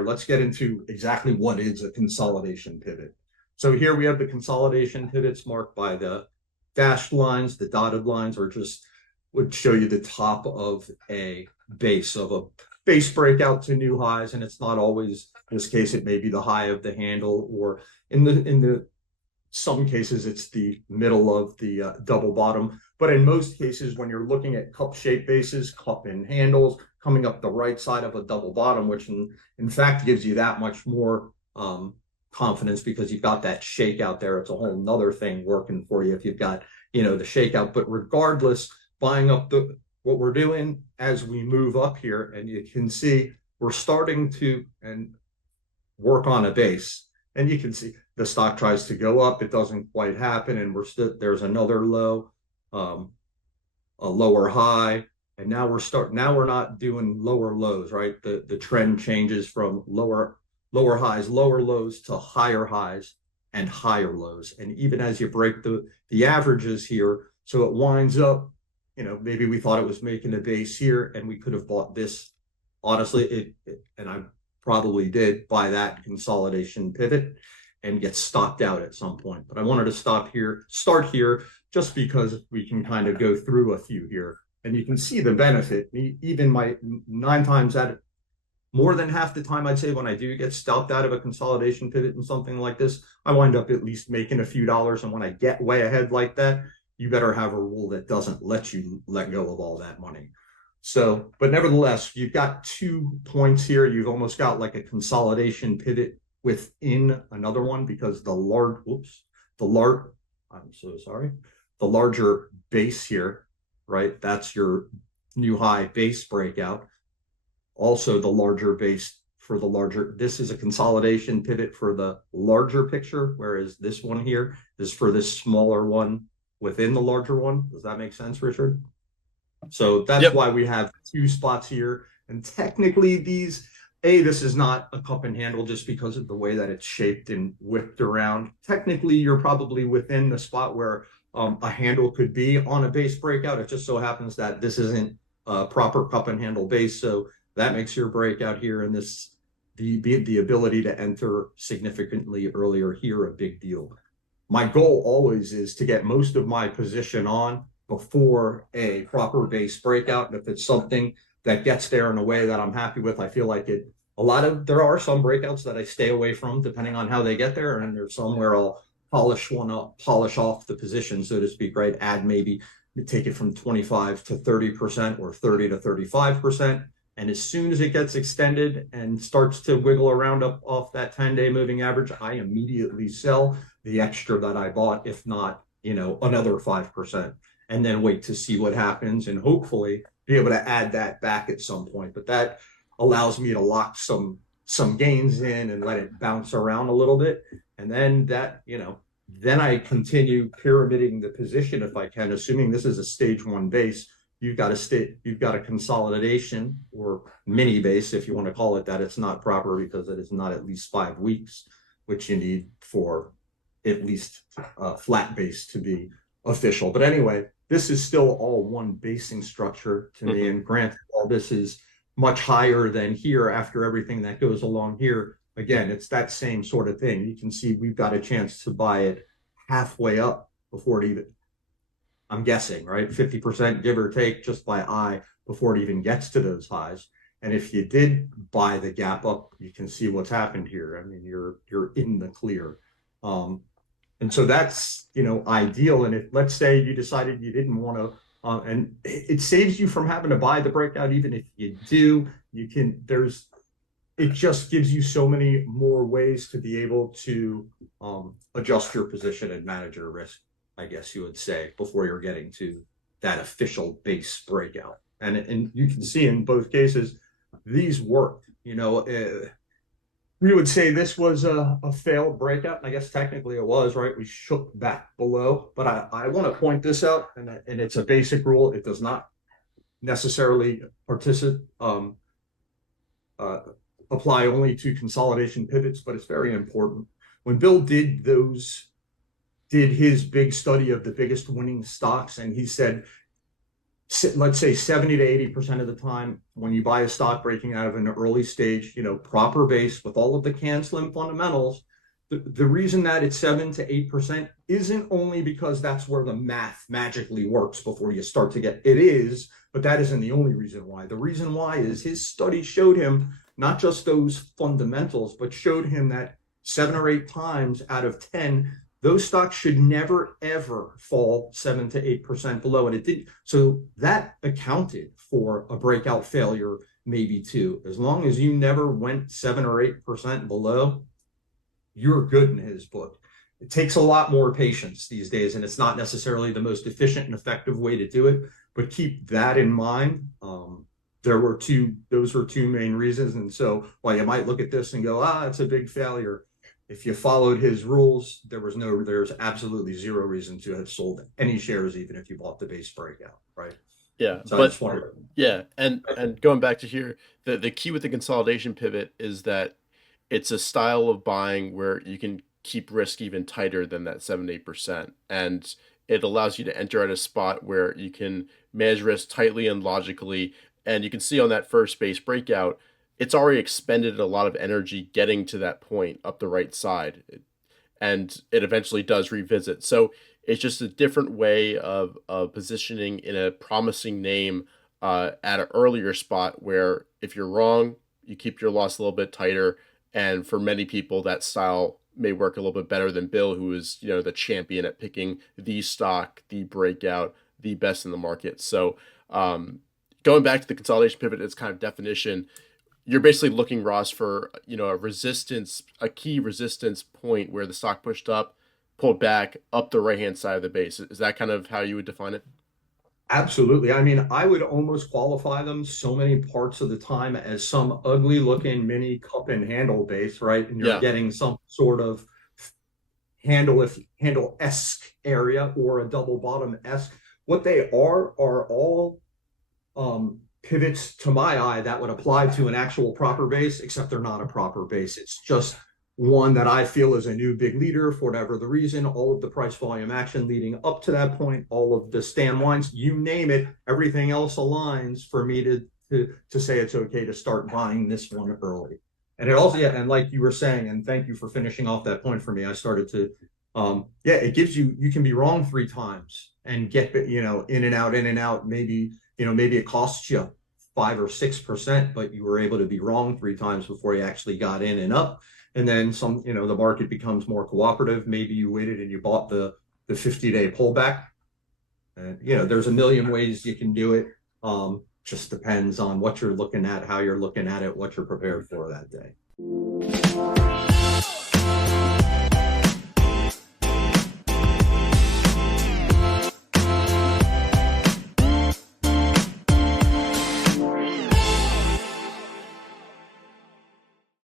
Let's get into exactly what is a consolidation pivot. So here we have the consolidation pivots marked by the dashed lines. The dotted lines are just would show you the top of a base breakout to new highs, and it's not always in this case. It may be the high of the handle, or in the some cases it's the middle of the double bottom. But in most cases, when you're looking at cup shape bases, cup and handles coming up the right side of a double bottom, which in fact gives you that much more confidence because you've got that shakeout there. It's a whole nother thing working for you if you've got, the shakeout. But regardless, buying up what we're doing as we move up here, and you can see we're starting to work on a base, and you can see the stock tries to go up, it doesn't quite happen, and there's another low, a lower high, and now we're not doing lower lows, right? The trend changes from lower highs, lower lows to higher highs and higher lows. And even as you break the averages here, so it winds up, maybe we thought it was making a base here, and we could have bought this. Honestly, and I probably did buy that consolidation pivot and get stopped out at some point. But I wanted to start here, just because we can kind of go through a few here. And you can see the benefit. Even my 9 times out of more than half the time, I'd say, when I do get stopped out of a consolidation pivot and something like this, I wind up at least making a few dollars. And when I get way ahead like that, you better have a rule that doesn't let you let go of all that money. So, but nevertheless, you've got 2 points here. You've almost got like a consolidation pivot within another one, because the larger base here, right? That's your new high base breakout. Also the larger base for the larger, this is a consolidation pivot for the larger picture, whereas this one here is for this smaller one within the larger one. Does that make sense, Richard? So that's why we have 2 spots here. And technically this is not a cup and handle just because of the way that it's shaped and whipped around. Technically, you're probably within the spot where a handle could be on a base breakout. It just so happens that this isn't a proper cup and handle base. So that makes your breakout here, and the ability to enter significantly earlier here a big deal. My goal always is to get most of my position on before a proper base breakout. And if it's something that gets there in a way that I'm happy with, I feel like there are some breakouts that I stay away from depending on how they get there. And there's some where I'll polish off the position, so to speak, right? Add maybe take it from 25 to 30% or 30 to 35%. And as soon as it gets extended and starts to wiggle around up off that 10-day moving average, I immediately sell the extra that I bought, if not, another 5%, and then wait to see what happens and hopefully be able to add that back at some point. But that allows me to lock some gains in and let it bounce around a little bit. And then then I continue pyramiding the position if I can, assuming this is a stage 1 base. You've got a consolidation or mini base, if you want to call it that. It's not proper because it is not at least 5 weeks, which you need for at least a flat base to be official. But anyway, this is still all one basing structure to me. And granted, all this is much higher than here after everything that goes along here. Again, it's that same sort of thing. You can see we've got a chance to buy it halfway up before it even, I'm guessing, right? 50% give or take just by eye before it even gets to those highs. And if you did buy the gap up, you can see what's happened here. I mean, you're in the clear. And so that's, ideal. And if, let's say you decided you didn't want to, and it saves you from having to buy the breakout. Even if you do, it just gives you so many more ways to be able to adjust your position and manage your risk, I guess you would say, before you're getting to that official base breakout. And you can see in both cases, these work. We would say this was a failed breakout, and I guess technically it was, right? We shook back below, but I want to point this out, and it's a basic rule. It does not necessarily apply only to consolidation pivots, but it's very important. When Bill did his big study of the biggest winning stocks, and he said let's say 70 to 80% of the time when you buy a stock breaking out of an early stage, proper base with all of the can slim fundamentals, the reason that it's 7 to 8% isn't only because that's where the math magically works before you start to get it is, but that isn't the only reason why. The reason why is his study showed him not just those fundamentals, but showed him that 7 or 8 times out of 10, those stocks should never ever fall 7 to 8% below. And it did. So that accounted for a breakout failure, maybe two. As long as you never went 7 or 8% below, you're good in his book. It takes a lot more patience these days, and it's not necessarily the most efficient and effective way to do it, but keep that in mind. Those were two main reasons. And so while you might look at this and go, it's a big failure, if you followed his rules, there's absolutely zero reason to have sold any shares, even if you bought the base breakout, right? Yeah, So I but just wanted yeah, and going back to here, the key with the consolidation pivot is that it's a style of buying where you can keep risk even tighter than that 7 to 8%, and it allows you to enter at a spot where you can manage risk tightly and logically. And you can see on that first base breakout, it's already expended a lot of energy getting to that point up the right side, and it eventually does revisit. So it's just a different way of positioning in a promising name at an earlier spot where if you're wrong, you keep your loss a little bit tighter. And for many people, that style may work a little bit better than Bill, who is the champion at picking the stock, the breakout, the best in the market. So going back to the consolidation pivot, its kind of definition, you're basically looking, Ross, for a key resistance point where the stock pushed up, pulled back up the right hand side of the base. Is that kind of how you would define it? absolutely. I mean, I would almost qualify them so many parts of the time as some ugly looking mini cup and handle base, right? And you're Yeah, getting some sort of handle esque area or a double bottom esque. What they are all pivots to my eye that would apply to an actual proper base, except they're not a proper base. It's just one that I feel is a new big leader for whatever the reason. All of the price volume action leading up to that point, all of the stand lines, you name it, everything else aligns for me to say it's okay to start buying this one early. And it also, yeah, and like you were saying, and thank you for finishing off that point for me. I started to, it gives you can be wrong 3 times and get, in and out. Maybe it costs you 5 or 6%, but you were able to be wrong 3 times before you actually got in and up. And then the market becomes more cooperative. Maybe you waited and you bought the 50-day pullback. And, there's a million ways you can do it. Just depends on what you're looking at, how you're looking at it, what you're prepared for that day.